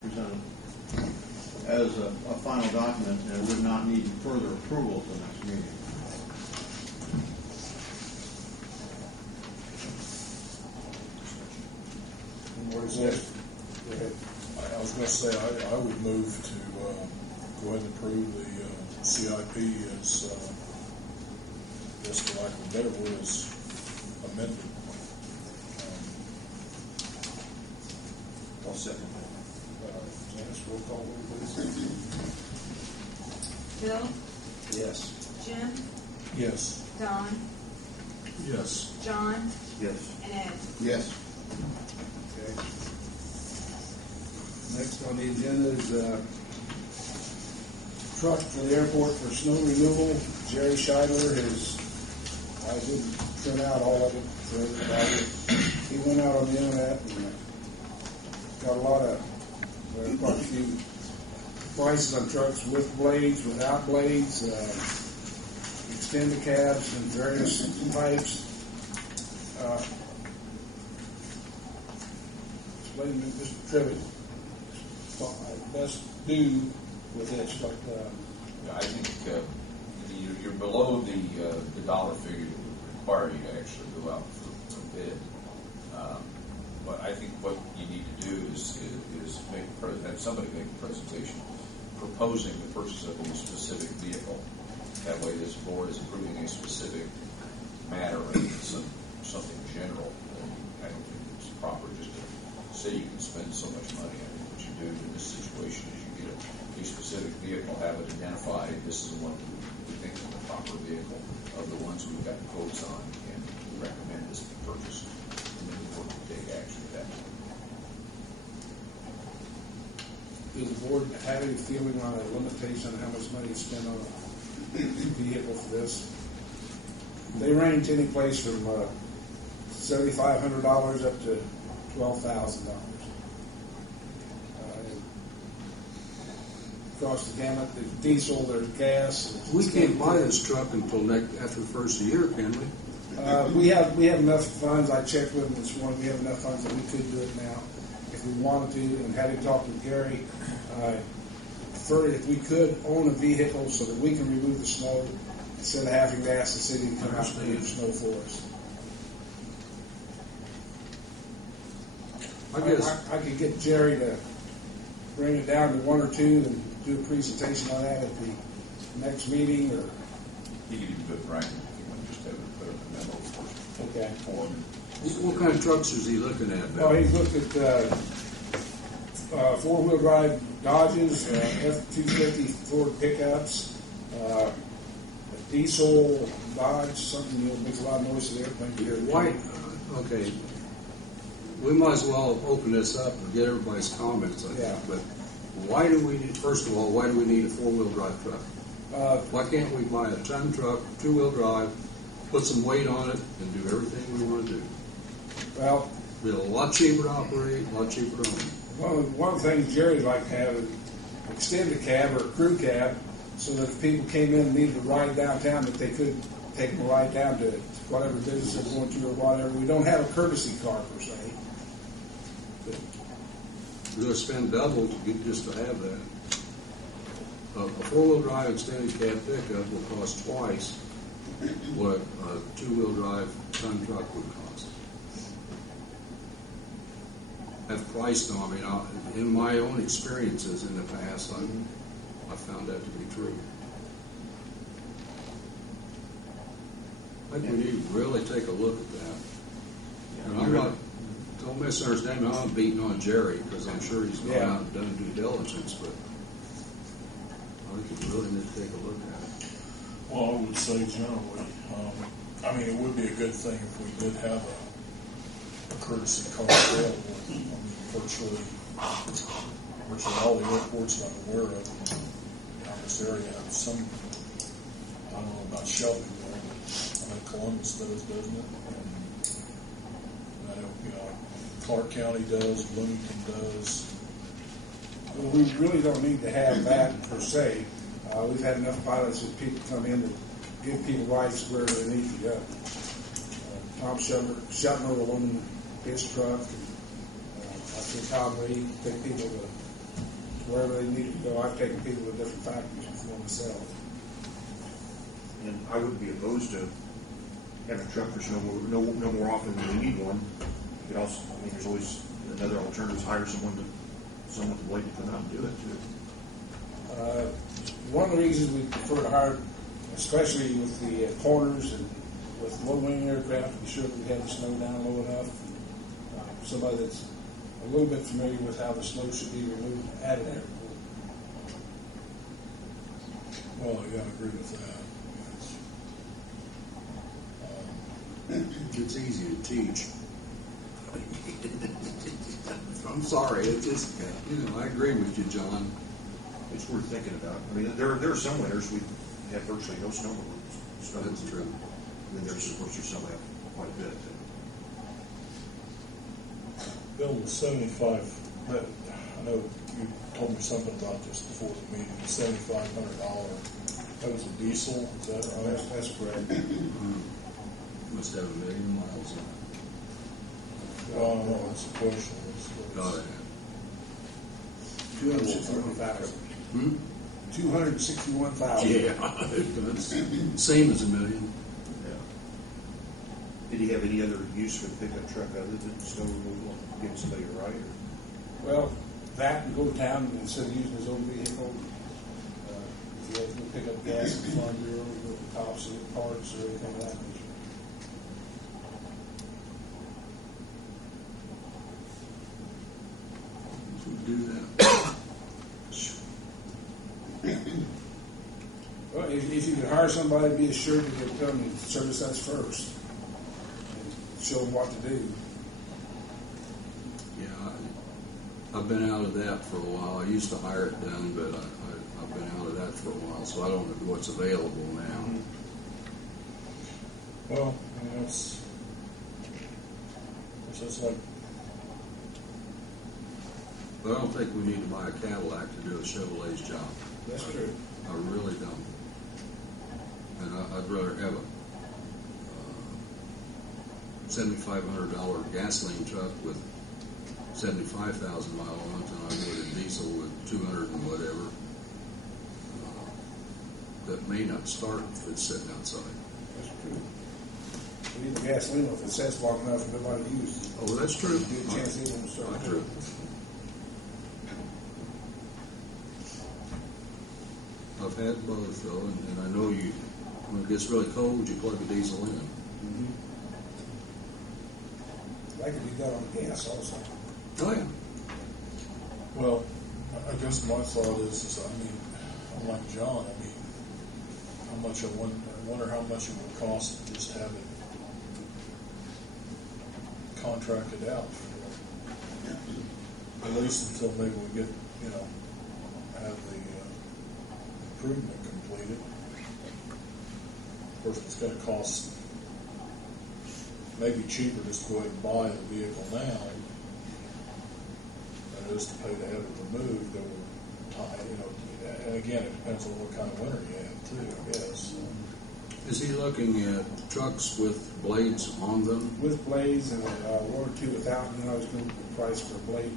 presented as a final document, and it would not need further approval at the next meeting. What is that? Go ahead. I was going to say I would move to go ahead and approve the CIP as, just for lack of a better word, is amended. I'll second that. Janice, roll call, please. Bill? Yes. Jim? Yes. Don? Yes. John? Yes. And Ed? Yes. Okay. Next on the agenda is truck for the airport for snow removal. Jerry Scheidler I didn't print out all of it for everybody. He went out on the internet and got quite a few prices on trucks with blades, without blades, extended cabs and various types. Explain to me, Mr. Trivet, best do with this, like, I think you're below the dollar figure that would require you to actually go out for bid. But I think what you need to do is have somebody make a presentation proposing the purchase of a specific vehicle. That way, this board is approving a specific matter and something general. And I don't think it's proper just to say you can spend so much money. I think what you do in this situation is you get a specific vehicle, have it identified. This is the one we think is the proper vehicle of the ones we've got quotes on, and we recommend this be purchased. And then the board will take action at that point. does the board have any feeling on a limitation on how much money is spent on a vehicle for this? They range any place from $7,500 up to $12,000. Across the gamut, there's diesel, there's gas. We can't buy this truck until after the first of the year, can we? We have enough funds. I checked with them this morning. We have enough funds that we could do it now if we wanted to. And having talked with Gary, prefer if we could own a vehicle so that we can remove the snow instead of having to ask the city to come out and remove snow for us. I guess I could get Jerry to bring it down to one or two and do a presentation on that at the next meeting, or You can even do it right if you want to just have it put up a memo for okay. form. what kind of trucks is he looking at, Bill? Well, he's looked at four-wheel drive Dodges, F-250 Ford pickups, a diesel Dodge, something that makes a lot of noise to the airplane. You hear it. Why? Okay, we might as well open this up and get everybody's comments on Yeah. it. But why do we need? First of all, why do we need a four-wheel drive truck? Why can't we buy a ton truck, two-wheel drive, put some weight on it, and do everything we want to do? Well, Be a lot cheaper to operate, a lot cheaper to own. one of the things Jerry'd like to have is extended cab or a crew cab, so that if people came in and needed to ride downtown, that they could take them a ride down to whatever business they're going to or whatever. We don't have a courtesy car per se. We're going to spend double just to have that. A four-wheel drive extended cab pickup will cost twice what a two-wheel drive ton truck would cost. I've priced them. I mean, in my own experiences in the past, I found that to be true. I think we need to really take a look at that. And I'm not. Don't misunderstand me. I'm not beating on Jerry because I'm sure he's gone out and done due diligence, but I think we really need to take a look at it. Well, I would say generally, I mean, it would be a good thing if we did have a courtesy car available. I mean, virtually all the airports that I'm aware of in this area have some. I don't know about Shelby, but I know Columbus doesn't it? And I know, Clark County does, Bloomington does. Well, we really don't need to have that per se. We've had enough pilots that people come in to give people rides where they need to go. Tom Shelton will own his truck. I think Tom Reed take people to wherever they need to go. I've taken people to different factories before myself. And I wouldn't be opposed to having a truck for snow no more often than we need one. You could also, I mean, there's always another alternative, is hire someone to blade to come out and do it too. One of the reasons we prefer to hire, especially with the corners and with low-wing aircraft, to be sure that we have the snow down low enough. Somebody that's a little bit familiar with how the snow should be removed at an airport. Well, I gotta agree with that. It's easy to teach. I'm sorry, it's just, I agree with you, John. It's worth thinking about. I mean, there are some winters we have virtually no snow. That's true. And then there's, of course, some have quite a bit. Bill, the 75, that, I know you told me something about this before the meeting, the $7,500, that was a diesel, is that right? That's correct. Must have 1 million miles on it. Well, I don't know, that's the question. Got it. 261,000. 261,000. Yeah, that's same as 1 million. Yeah. Did he have any other use for the pickup truck other than snow removal? Give somebody a ride? Well, that and go to town instead of using his own vehicle. If he has to pick up gas at the farm bureau, go to cops or parts or anything of that nature. Do that. Well, if you could hire somebody, be assured that they'll come and service us first and show them what to do. Yeah, I've been out of that for a while. I used to hire it done, but I've been out of that for a while, so I don't know what's available now. Well, I mean, that's like, But I don't think we need to buy a Cadillac to do a Chevrolet's job. That's true. I really don't. And I'd rather have a $7,500 gasoline truck with 75,000 miles on it than I would a diesel with 200 and whatever. That may not start if it's sitting outside. That's true. We need the gasoline if it sets long enough for nobody to use. Oh, that's true. Give you a chance to even start. Not true. I've had both though, and I know you, when it gets really cold, you plug a diesel in. Mm-hmm. That could be done on gas also. Oh yeah. well, I guess my thought is I mean, I'm like John, I mean, how much I wonder how much it would cost to just have it contracted out for at least until maybe we get, have the improvement completed. Of course, it's going to cost maybe cheaper just to go ahead and buy the vehicle now than it is to pay to have it removed over time. And again, it depends on what kind of winter you have too, I guess. Is he looking at trucks with blades on them? With blades and one or two without, and I was going to the price for a blade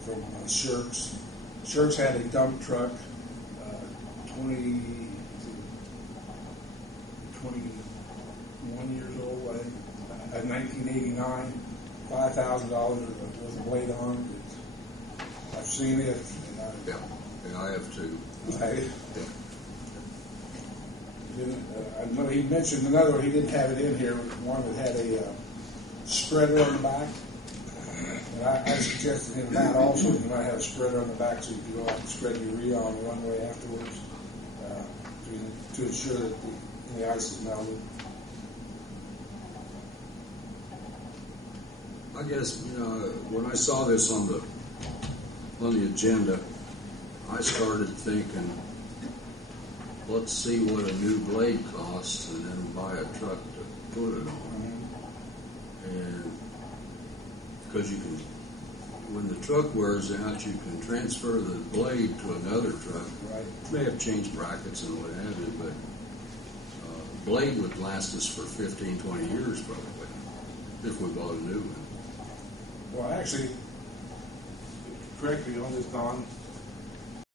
from Shirts. Shirts had a dump truck, 21 years old, I think, 1989, $5,000 with a blade on it. I've seen it. Yeah, I have too. I know he mentioned another one. He didn't have it in here. One that had a spreader on the back. And I suggested him that also. You might have a spreader on the back so you can go out and spread your reel on the runway afterwards to ensure that the ice is melted. I guess, when I saw this on the agenda, I started thinking, let's see what a new blade costs and then buy a truck to put it on. And because when the truck wears out, you can transfer the blade to another truck. Right. You may have changed brackets and what have you, but blade would last us for 15, 20 years probably, if we bought a new one. Well, actually, correct me on this, Don,